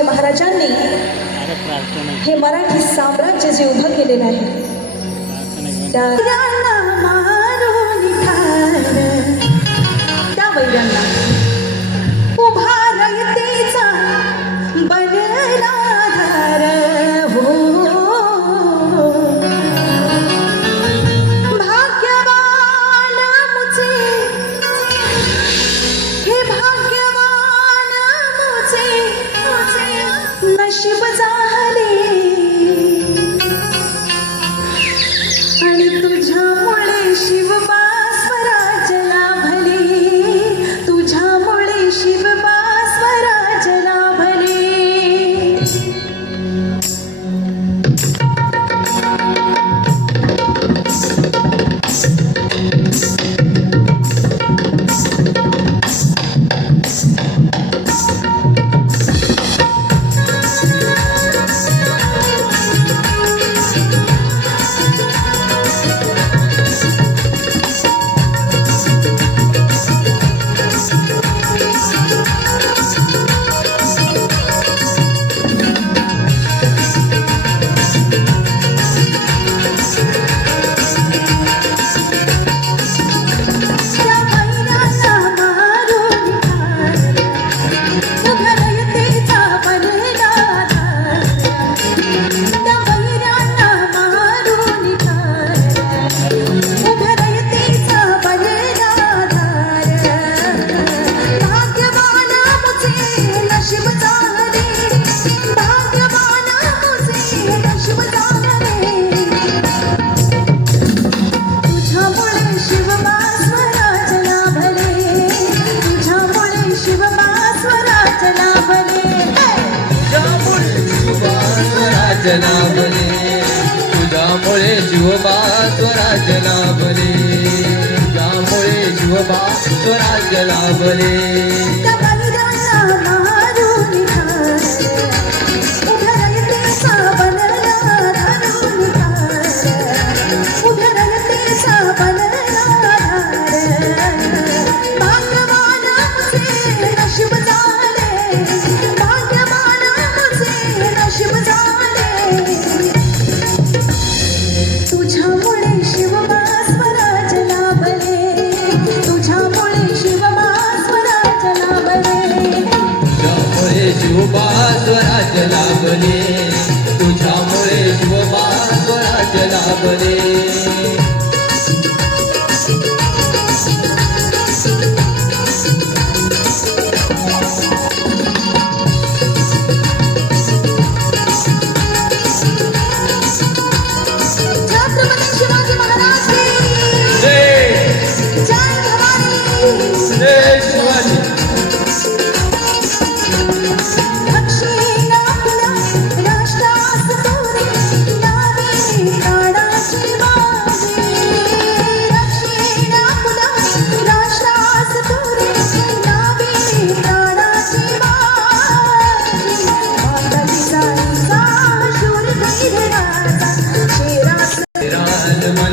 शिवाजी महाराजांनी हे मराठी साम्राज्य जे उभं केलेलं आहे त्या वैद्यांना 喜欢在。स्वराज लाभले तुझ्यामुळे शिवबा स्वराज लाभले तुझ्यामुळे शिवबा स्वराज लाभले বলে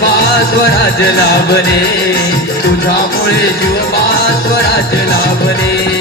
जीवबा स्वराज लाभले. तुझ्यामुळे जीवबा स्वराज लाभले.